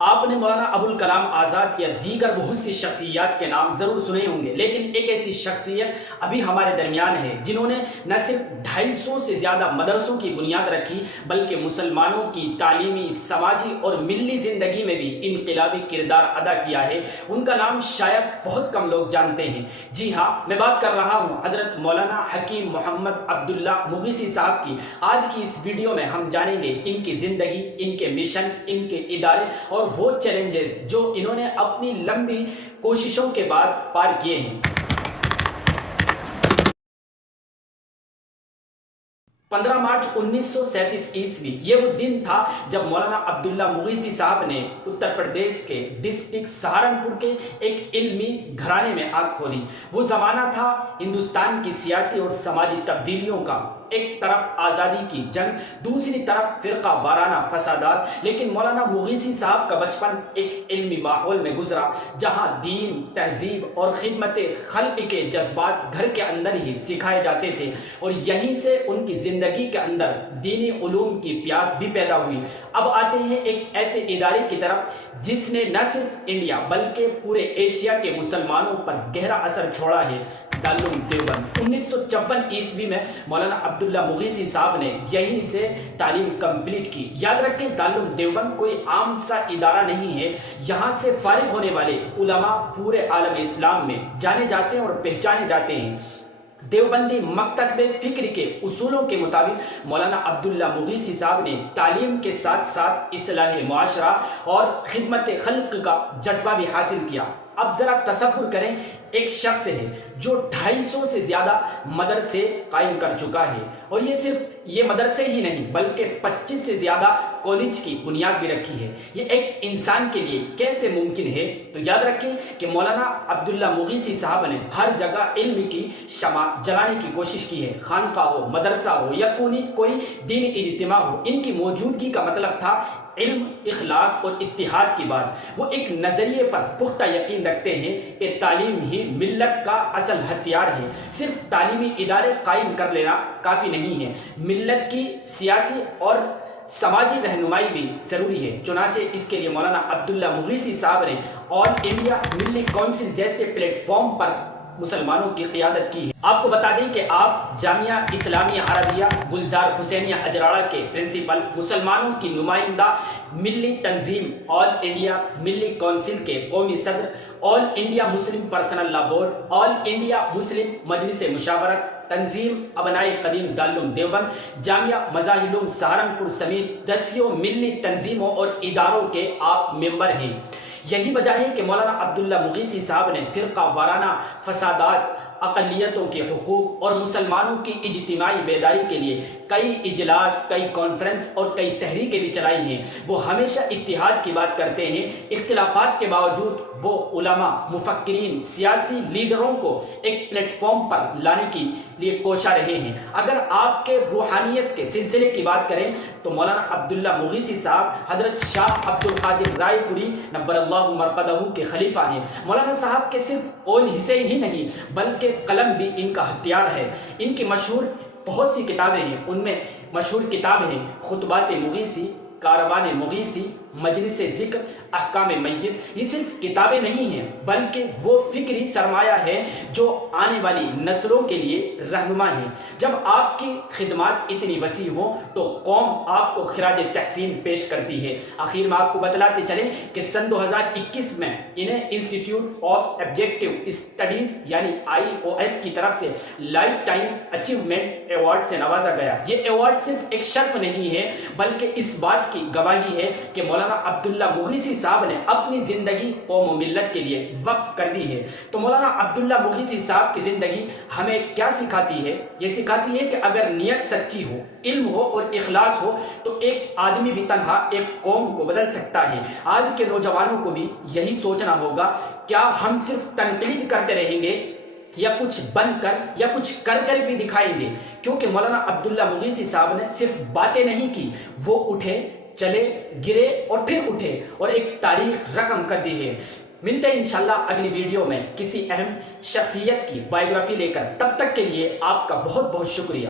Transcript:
آپ نے مولانا ابوالکلام آزاد یا دیگر بہت سی شخصیات کے نام ضرور سنے ہوں گے، لیکن ایک ایسی شخصیت ابھی ہمارے درمیان ہے جنہوں نے نہ صرف 250 سے زیادہ مدرسوں کی بنیاد رکھی بلکہ مسلمانوں کی تعلیمی، سماجی اور ملی زندگی میں بھی انقلابی کردار ادا کیا ہے۔ ان کا نام شاید بہت کم لوگ جانتے ہیں۔ جی ہاں، میں بات کر رہا ہوں حضرت مولانا حکیم محمد عبداللہ مغیثی صاحب کی۔ آج کی اس ویڈیو میں ہم جانیں گے ان کی زندگی، ان کے مشن، ان کے ادارے اور وہ چیلنجز جو انہوں نے اپنی لمبی کوششوں کے بعد پار کیے ہیں۔ 15 مارچ 1937 عیسوی یہ وہ دن تھا جب مولانا عبداللہ مغیثی صاحب نے اتر پردیش کے ڈسٹرکٹ سہارنپور کے ایک علمی گھرانے میں آنکھ کھولی۔ وہ زمانہ تھا ہندوستان کی سیاسی اور سماجی تبدیلیوں کا۔ ایک طرف آزادی کی جنگ، دوسری طرف فرقہ وارانہ فسادات، لیکن مولانا مغیثی صاحب کا بچپن ایک علمی ماحول میں گزرا جہاں دین، تہذیب اور خدمت خلق کے جذبات گھر کے اندر ہی سکھائے جاتے تھے، اور یہیں سے ان کی زندگی کے اندر دینی علوم کی پیاس بھی پیدا ہوئی۔ اب آتے ہیں ایک ایسے ادارے کی طرف جس نے نہ صرف انڈیا بلکہ پورے ایشیا کے مسلمانوں پر گہرا اثر چھوڑا ہے، دارالعلوم دیوبند۔ 1954 عیسوی میں مولانا عبداللہ مغیثی صاحب نے یہیں سے تعلیم کمپلیٹ کی۔ یاد رکھیں، دارالعلوم دیوبند کوئی عام سا ادارہ نہیں ہے۔ یہاں سے فارغ ہونے والے علماء پورے عالم اسلام میں جانے جاتے ہیں اور پہچانے جاتے ہیں۔ دیوبندی مکتب فکر کے اصولوں کے مطابق مولانا عبداللہ مغیثی صاحب نے تعلیم کے ساتھ ساتھ اصلاح معاشرہ اور خدمت خلق کا جذبہ بھی حاصل کیا۔ اب ذرا تصور کریں، ایک شخص ہے جو 250 سے زیادہ مدرسے قائم کر چکا ہے، اور یہ صرف یہ مدرسے ہی نہیں بلکہ 25 سے زیادہ کالج کی بنیاد بھی رکھی ہے۔ یہ ایک انسان کے لیے کیسے ممکن ہے؟ تو یاد رکھیں کہ مولانا عبداللہ مغیثی صاحب نے ہر جگہ علم کی شمع جلانے کی کوشش کی ہے۔ خانقاہ ہو، مدرسہ ہو یا کوئی دینی اجتماع ہو، ان کی موجودگی کا مطلب تھا علم، اخلاص اور اتحاد کی بات۔ وہ ایک نظریے پر پختہ یقین رکھتے ہیں کہ تعلیم ہی ملت کا اصل ہتھیار ہے۔ صرف تعلیمی ادارے قائم کر لینا کافی نہیں ہے، ملت کی سیاسی اور سماجی رہنمائی بھی ضروری ہے۔ چنانچہ اس کے لیے مولانا عبداللہ مغیثی صاحب نے آل انڈیا ملی کونسل جیسے پلیٹ فارم پر مسلمانوں کی قیادت کی ہے۔ آپ کو بتا دیں کہ آپ جامعہ اسلامیہ عربیہ گلزار حسینیہ اجراڑا کے پرنسپل، مسلمانوں کی نمائندہ ملی تنظیم آل انڈیا ملی کونسل کے قومی صدر، آل انڈیا مسلم پرسنل لا بورڈ، آل انڈیا مسلم مجلس مشاورت، تنظیم ابنائے قدیم دارالعلوم دیوبند، جامعہ مظاہر سہارنپور سمیت 10 ملی تنظیموں اور اداروں کے آپ ممبر ہیں۔ یہی وجہ ہے کہ مولانا عبداللہ مغیثی صاحب نے فرقہ وارانہ فسادات، اقلیتوں کے حقوق اور مسلمانوں کی اجتماعی بیداری کے لیے کئی اجلاس، کئی کانفرنس اور کئی تحریکیں بھی چلائی ہیں۔ وہ ہمیشہ اتحاد کی بات کرتے ہیں۔ اختلافات کے باوجود وہ علماء، مفکرین، سیاسی لیڈروں کو ایک پلیٹ فارم پر لانے کے لیے کوشاں رہے ہیں۔ اگر آپ کے روحانیت کے سلسلے کی بات کریں تو مولانا عبداللہ مغیثی صاحب حضرت شاہ عبد القادر رائے پوری نور اللہ مرقدہ کے خلیفہ ہیں۔ مولانا صاحب کے صرف قول حصے ہی نہیں بلکہ قلم بھی ان کا ہتھیار ہے۔ ان کی مشہور بہت سی کتابیں ہیں، ان میں مشہور کتاب ہیں خطبات مغیثی، کاروان مغیثی، مجلس ذکر، احکام میت۔ یہ صرف کتابیں نہیں ہیں بلکہ وہ فکری سرمایہ ہے جو آنے والی نسلوں کے لیے رہنما ہے۔ جب آپ کی خدمات اتنی وسیع ہوں تو قوم آپ کو خراج تحسین پیش کرتی ہے۔ آخر میں آپ کو بتلاتے چلیں کہ سن 2021 میں انہیں انسٹیٹیوٹ آف آبجیکٹیو اسٹڈیز یعنی IOS کی طرف سے لائف ٹائم اچیومنٹ ایوارڈ سے نوازا گیا۔ یہ ایوارڈ صرف ایک شرف نہیں ہے بلکہ اس بات کی گواہی ہے کہ مولانا عبداللہ مغیثی صاحب نے اپنی زندگی قوم و ملت کے لیے وقف کر دی ہے۔ تو مولانا عبداللہ مغیثی صاحب کی زندگی ہمیں کیا سکھاتی ہے؟ یہ سکھاتی ہے کہ اگر نیت سچی ہو، علم ہو اور اخلاص ہو تو ایک آدمی بھی تنہا ایک قوم کو بدل سکتا ہے۔ آج کے نوجوانوں کو بھی یہی سوچنا ہوگا، کیا ہم صرف تنقید کرتے رہیں گے یا کچھ بن کر یا کچھ کر کر بھی دکھائیں گے؟ کیونکہ مولانا عبداللہ مغیثی صاحب نے صرف باتیں نہیں کی، وہ اٹھے، چلے، گرے اور پھر اٹھے اور ایک تاریخ رقم کر دی ہے۔ ملتے ہیں انشاءاللہ اگلی ویڈیو میں کسی اہم شخصیت کی بائیوگرافی لے کر۔ تب تک کے لیے آپ کا بہت بہت شکریہ۔